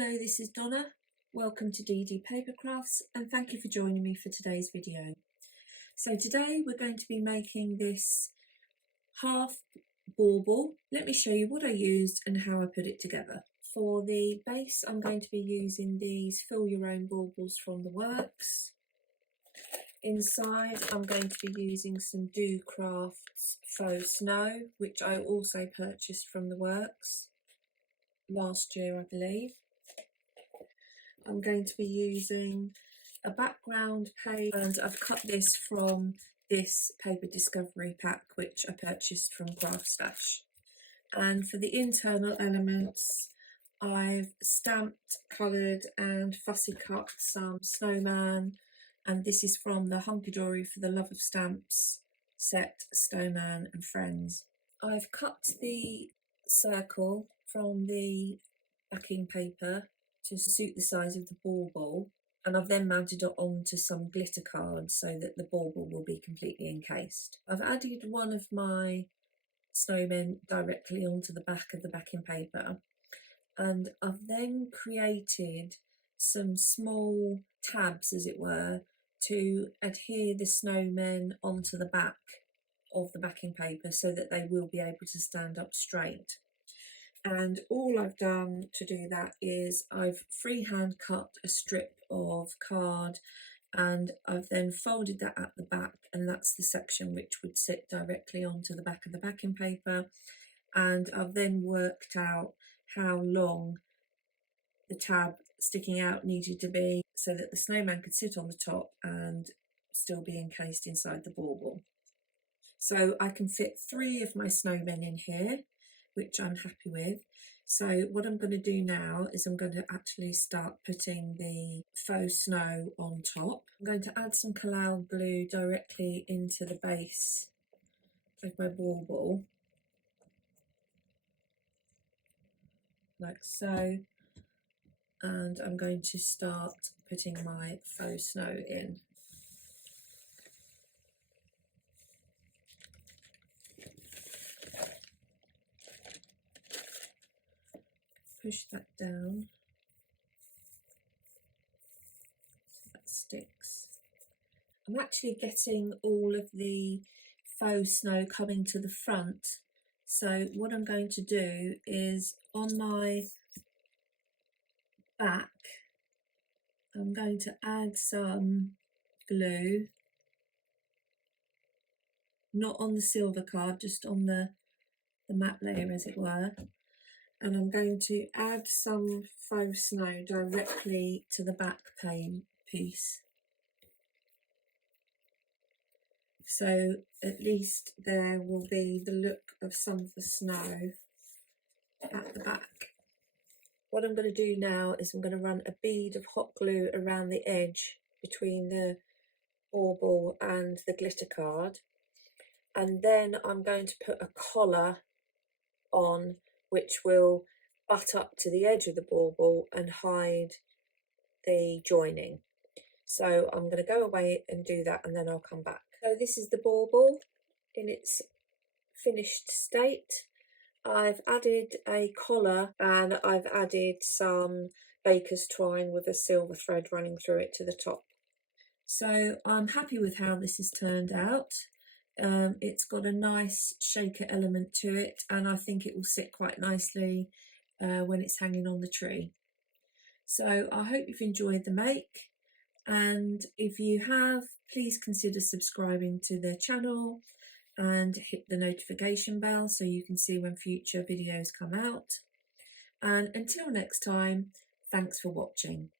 Hello, this is Donna. Welcome to DD Papercrafts and thank you for joining me for today's video. So today we're going to be making this half bauble. Let me show you what I used and how I put it together. For the base I'm going to be using these fill your own baubles from the works. Inside I'm going to be using some Do Crafts faux snow, which I also purchased from the works last year I believe. I'm going to be using a background page and I've cut this from this paper discovery pack which I purchased from Craft Stash. And for the internal elements I've stamped, coloured and fussy cut some snowman, and this is from the Hunky Dory for the Love of Stamps set Snowman and Friends. I've cut the circle from the backing paper to suit the size of the bauble, and I've then mounted it onto some glitter cards so that the bauble will be completely encased. I've added one of my snowmen directly onto the back of the backing paper, and I've then created some small tabs, as it were, to adhere the snowmen onto the back of the backing paper so that they will be able to stand up straight. And all I've done to do that is I've freehand cut a strip of card and I've then folded that at the back, and that's the section which would sit directly onto the back of the backing paper. And I've then worked out how long the tab sticking out needed to be so that the snowman could sit on the top and still be encased inside the bauble. So I can fit 3 of my snowmen in here, which I'm happy with. So what I'm going to do now is I'm going to actually start putting the faux snow on top. I'm going to add some collal glue directly into the base of my bauble, like so, and I'm going to start putting my faux snow in. Push that down so that sticks. I'm actually getting all of the faux snow coming to the front, so what I'm going to do is on my back I'm going to add some glue, not on the silver card, just on the matte layer, as it were. And I'm going to add some faux snow directly to the back pane piece. So at least there will be the look of some of the snow at the back. What I'm going to do now is I'm going to run a bead of hot glue around the edge between the bauble and the glitter card. And then I'm going to put a collar on which will butt up to the edge of the bauble and hide the joining. So I'm going to go away and do that and then I'll come back. So this is the bauble in its finished state. I've added a collar and I've added some baker's twine with a silver thread running through it to the top. So I'm happy with how this has turned out. It's got a nice shaker element to it, and I think it will sit quite nicely when it's hanging on the tree. So I hope you've enjoyed the make, and if you have, please consider subscribing to the channel and hit the notification bell so you can see when future videos come out. And until next time, thanks for watching.